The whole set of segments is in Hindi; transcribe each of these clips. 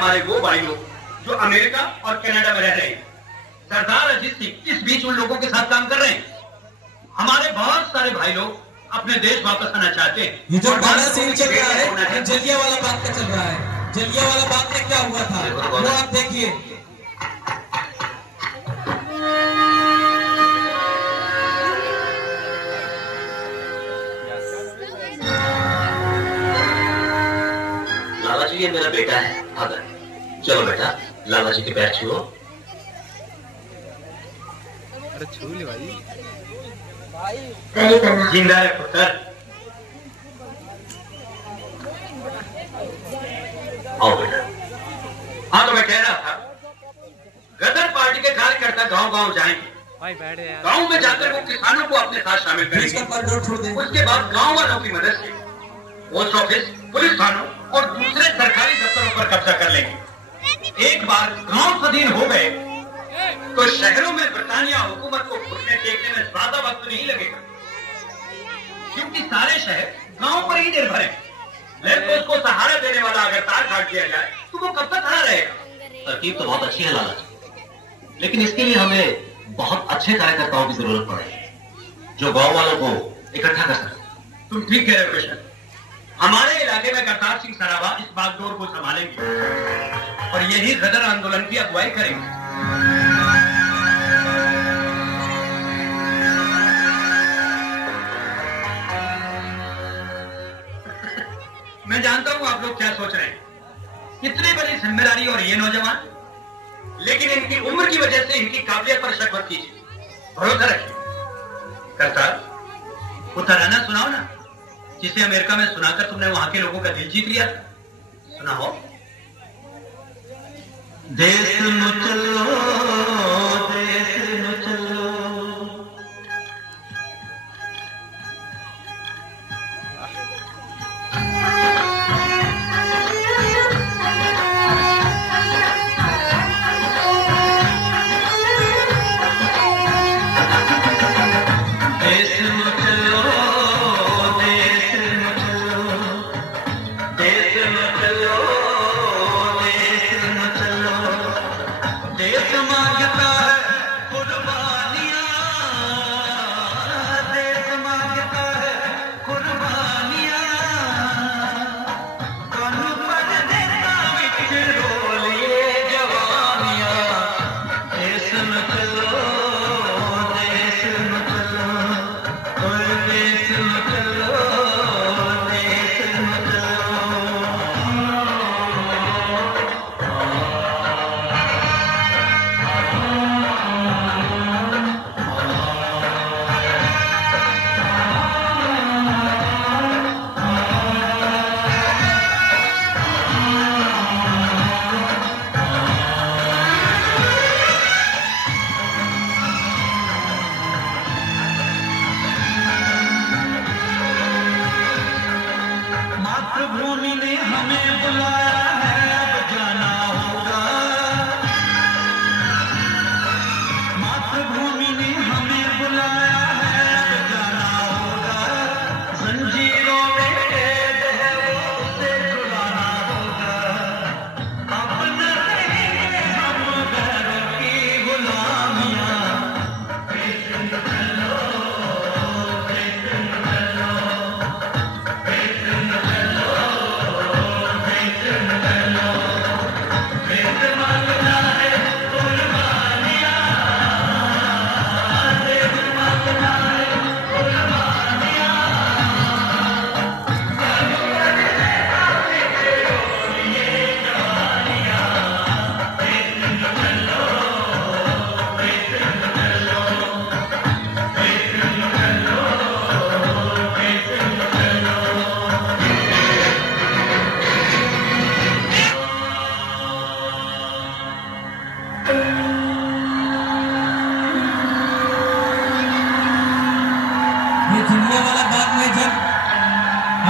हमारे वो भाई लोग जो अमेरिका और कनाडा में रह रहे हैं। सरदार अजीत सिंह इस बीच उन लोगों के साथ काम कर रहे हैं। हमारे बहुत सारे भाई लोग अपने देश वापस आना चाहते हैं। ये जो बड़ा सीन चल रहा है, जलियांवाला बाग का चल रहा है। जलियांवाला बाग में क्या हुआ था वो आप देखिए। लाला जी, ये मेरा बेटा है भगत। चलो बेटा, लाला जी के पैर छुओ। अरे छू ले भाई। जिंदा है पुत्र। आओ बेटा। हाँ, तो मैं कह रहा था, गदर पार्टी के कार्यकर्ता गांव-गांव जाएंगे। भाई बैठ यार। गांव में जाकर वो किसानों को अपने साथ शामिल करेंगे। उसके बाद गांव वालों की मदद से पोस्ट ऑफिस, पुलिस थानों और दूसरे सरकारी दफ्तरों पर कब्जा कर लेंगे। एक बार गांव स्वाधीन हो गए तो शहरों में ब्रिटानिया हुकूमत को घुटने टेकने में ज्यादा वक्त नहीं लगेगा, क्योंकि सारे शहर गांव पर ही निर्भर हैं। लेकिन उसको सहारा देने वाला अगर तार काट दिया जाए तो वो कब तक खड़ा रहेगा? तरकीब तो बहुत अच्छी है लाला जी, लेकिन इसके लिए हमें बहुत अच्छे कार्यकर्ताओं की जरूरत पड़ेगी जो गांव वालों को इकट्ठा कर सके। तुम ठीक कह रहे हो कृष्ण। हमारे इलाके में करतार सिंह सराबा इस बागडोर को संभालेंगे और यही गदर आंदोलन की अगुवाई करेंगे। मैं जानता हूं आप लोग क्या सोच रहे हैं, कितनी बड़ी जिम्मेदारी और ये नौजवान, लेकिन इनकी उम्र की वजह से इनकी काबिलियत पर शक मत कीजिए, भरोसा रखिए। करतार, वो तराना सुनाओ ना जिसे अमेरिका में सुनाकर तुमने वहां के लोगों का दिल जीत लिया। सुनाओ। देश नु चलो, देश नु चलो।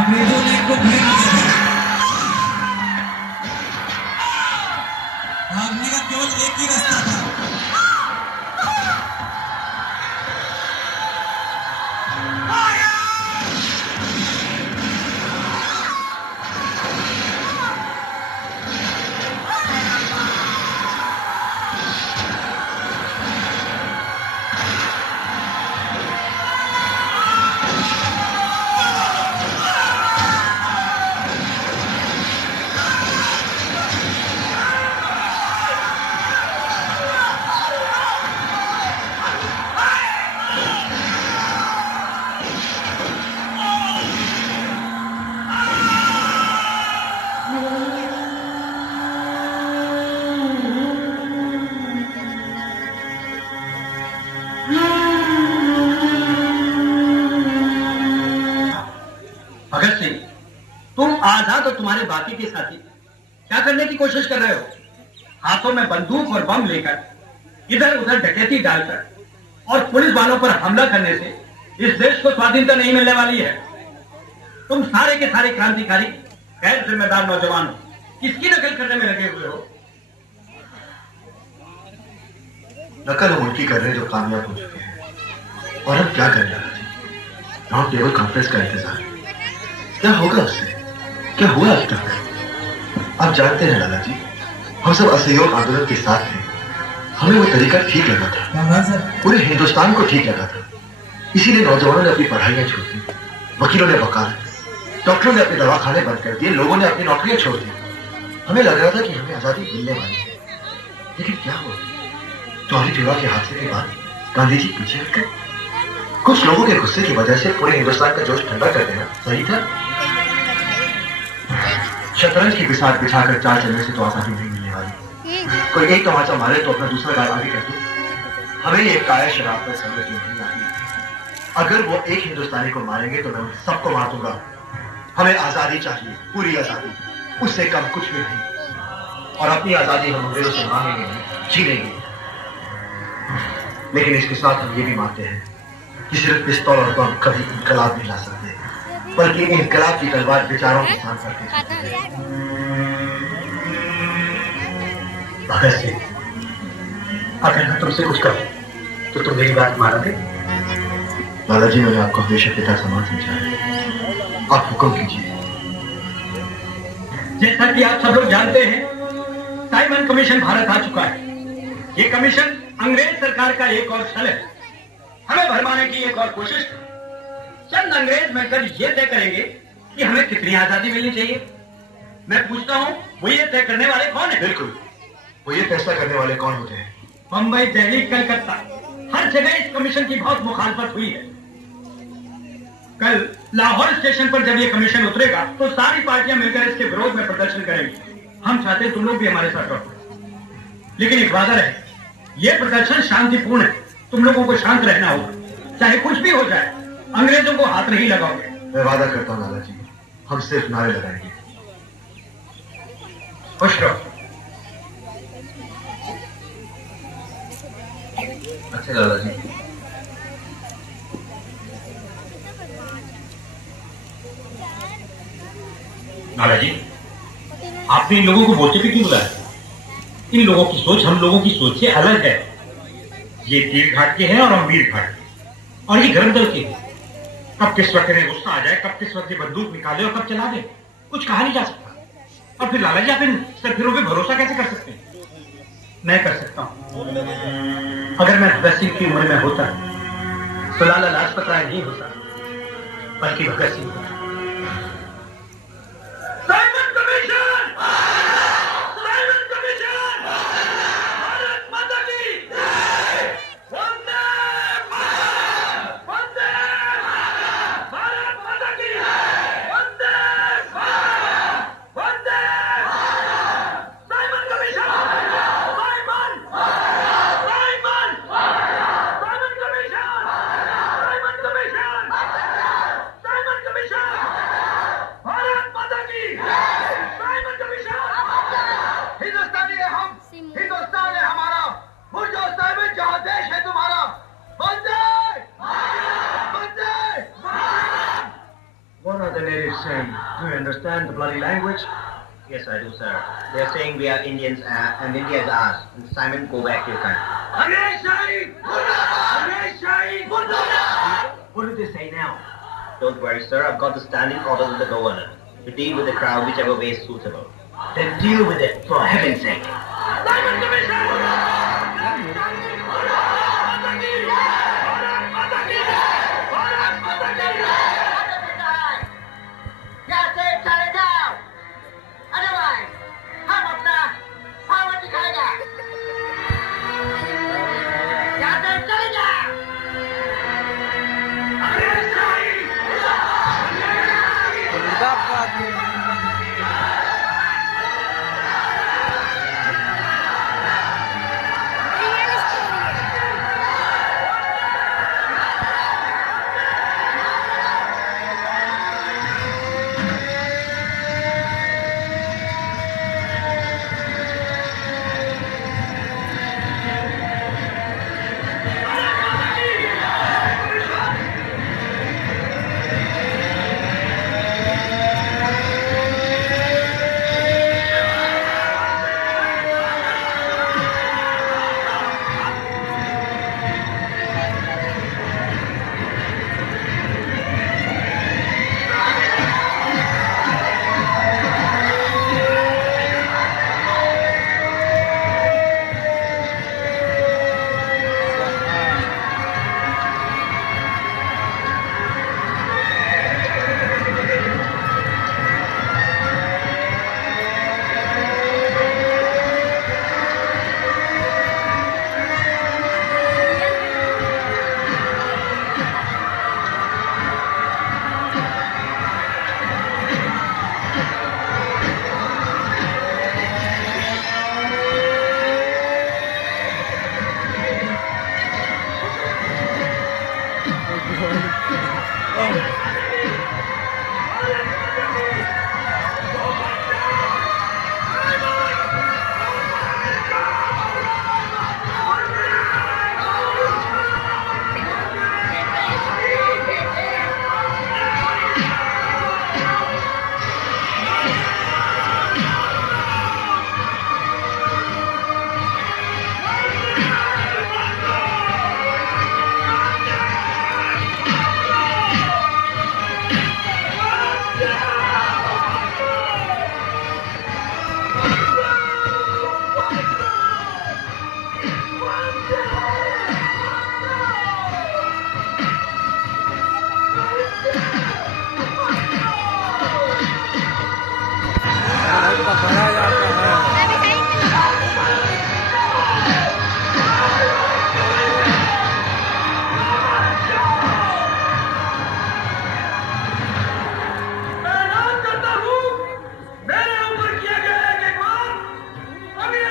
अंग्रेजों ने इनको भेज दिया था। भागने का केवल एक ही रास्ता था। और तुम्हारे बाकी के साथी क्या करने की कोशिश कर रहे हो? हाथों में बंदूक और बम लेकर इधर उधर डकैती डालकर और पुलिस वालों पर हमला करने से इस देश को स्वाधीनता नहीं मिलने वाली है। तुम सारे के सारे क्रांतिकारी गैर जिम्मेदार नौजवान हो, किसकी नकल करने में लगे हुए हो? नकल हम उनकी कर रहे हैं जो कामयाब हो चुके हैं। और हम क्या कर रहे हैं? राउंड टेबल कॉन्फ्रेंस का इंतजार। क्या होगा उससे? क्या हुआ अब तक? आप जानते हैं लाला जी, हम सब असहयोग आंदोलन के साथ थे। हमें वो तरीका ठीक लगा था, पूरे हिंदुस्तान को ठीक लगा था। इसीलिए नौजवानों ने अपनी पढ़ाइयां छोड़ दी, वकीलों ने वकालत, डॉक्टरों ने अपने दवाखाने बंद कर दिए, लोगों ने अपनी नौकरियां छोड़ दी। हमें लग रहा था कि हमें आजादी मिलने वाली है, लेकिन क्या हुआ? चौरी चौरा के हादसे के बाद गांधी जी पीछे हट गए। कुछ लोगों के गुस्से की वजह से पूरे हिंदुस्तान का जोश ठंडा कर देना सही था। शतरंज की बिसात बिछाकर चाल चलने से तो आजादी नहीं मिलने वाली। कोई एक तमाचा मारे तो अपना दूसरा गाल आगे कर दे। हमें ये काया शराब पर समझ नहीं आती। अगर वो एक हिंदुस्तानी को मारेंगे तो मैं उन सबको मार दूंगा। हमें आजादी चाहिए, पूरी आजादी, उससे कम कुछ भी नहीं। और अपनी आजादी हम अंग्रेजों से मांगेंगे नहीं, छीनेंगे। लेकिन इसके साथ हम ये भी मानते हैं कि सिर्फ पिस्तौल और बम कभी इनकलाब नहीं ला सकते, बल्कि इनकलाब की तलवार विचारों के साथ करके। भगत सिंह, अगर मैं तुमसे कुछ कहूं तो तुम मेरी बात मानोगे? दादाजी, मैंने आपको हमेशा पिता समान समझा है। आप हुक्म कीजिए। जैसा कि आप सब लोग जानते हैं, साइमन कमीशन भारत आ चुका है। ये कमीशन अंग्रेज सरकार का एक और छल है, हमें भरमाने की एक और कोशिश है। चंद अंग्रेज मिलकर ये तय करेंगे कि हमें कितनी आजादी मिलनी चाहिए। मैं पूछता हूँ, वो ये तय करने वाले कौन है? बिल्कुल, वो ये फैसला करने वाले कौन होते हैं? मुंबई, दिल्ली, कलकत्ता, हर जगह इस कमीशन की बहुत मुखालफत हुई है। कल लाहौर स्टेशन पर जब ये कमीशन उतरेगा तो सारी पार्टियां मिलकर इसके विरोध में प्रदर्शन करेंगी। हम चाहते हैं तुम लोग भी हमारे साथ रहो, लेकिन एक वादा है, ये प्रदर्शन शांतिपूर्ण है। तुम लोगों को शांत रहना होगा, चाहे कुछ भी हो जाए। अंग्रेजों को हाथ नहीं लगाओगे। मैं वादा करता हूँ लाला जी, हम सिर्फ नारे लगाएंगे। खुश रहो। अच्छा लाला जी। लाला जी, आपने इन लोगों को बोलते भी क्यों बुलाया? इन लोगों की सोच हम लोगों की सोच से अलग है। ये तीर घाट के हैं और हम वीर घाट के, और ये गरम दल के। कब किस वक्त इन्हें गुस्सा आ जाए, कब किस वक्त ये बंदूक निकाले और कब चला दे, कुछ कहा नहीं जा सकता। और फिर लाला जी, आप इन सरफिरों पे भरोसा कैसे कर सकते हैं? मैं कर सकता हूं। अगर मैं भगत सिंह की उम्र में होता तो लाला लाजपत राय नहीं होता, बल्कि भगत सिंह होता। Simon Commission! Simon Commission! Bharat माता की जय! वंदे मातरम! वंदे मातरम! भारत माता की जय! वंदे मातरम! वंदे मातरम! Simon Commission! Simon! Simon! Simon Commission! Simon Commission! Simon Commission! Bharat माता की साइमन कमीशन! हिंदुस्तानी है हम, हिंदुस्तान है हमारा, मुझो साइमन जहाँ देश है तुम्हारा। वंदे Vande Mataram! What are the natives saying? Do you understand the bloody language? Yes, I do, sir. They are saying we are Indians and India is ours. And Simon, go back to your country. अंग्रेज शाही मुर्दाबाद! अंग्रेज शाही मुर्दाबाद! What do they say now? Don't worry, sir. I've got the standing orders of the governor to deal with the crowd whichever way is suitable. Then deal with it, for heaven's sake. Simon Commission! Bharat माता की भारत माता की भारत माता की यहाँ से चले जाओ, otherwise हम अपना पावर दिखाएगा। यहाँ से चले जाओ। अंग्रेज शाही! मुर्दाबाद!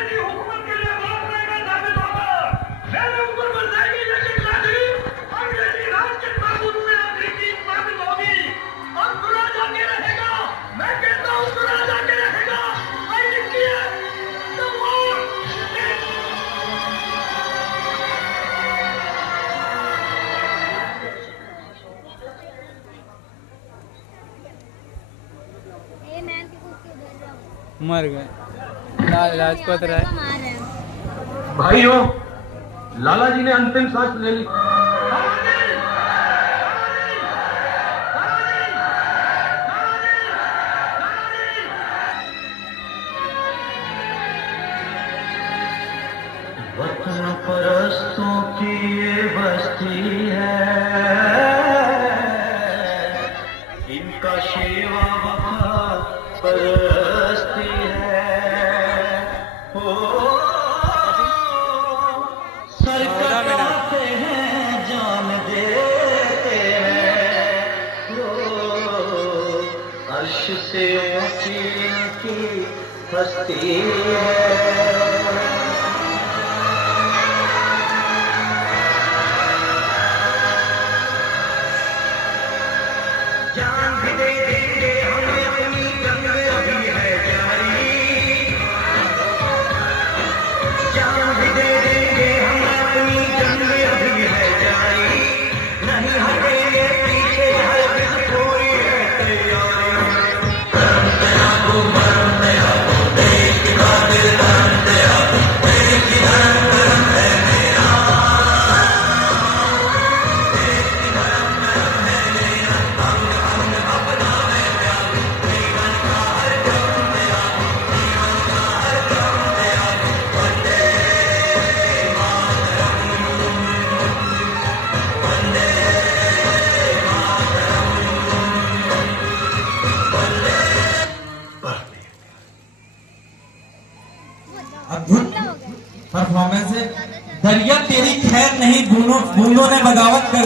मेरी हुकूमत के लिए बहुत महंगा साबित होगा। मेरे ऊपर बरसाएगी लेकिन लाठी अंग्रेजी राज के ताबूत में आखिरी चीज साबित होगी। और सुना जाके रहेगा, मैं कहता हूँ सुना जाके रहेगा। I declare the war is मर गए। लाल लाजपत राय। भाइयों, लाला जी ने अंतिम सांस ले ली। वतन परस्तों की ये बस्ती है, इनका शेवा वफा परस्ती है। ओ सर कटाते हैं, जान देते हैं। ओ अर्श से ऊंची इनकी हस्ती है। जान भी दे देंगे हमें, अपनी जंग अभी है जारी। जान भी दे देंगे हमें, अपनी जंग अभी है जारी। नहीं हटेंगे पीछे, हरगिज़ कोई है तैयारी। मरते आपको, मरते आपको, देश की खातिर मरते आपको, देश की धर्म है मेरा, देश की धर्म है मेरा। अपना है प्यार, जीवन का हर गम मेरा, जीवन का हर गम मेरा। वंदे मातरम, वंदे अद्भुत परफॉर्मेंस है। दरिया तेरी खैर नहीं, बूंदों ने बगावत कर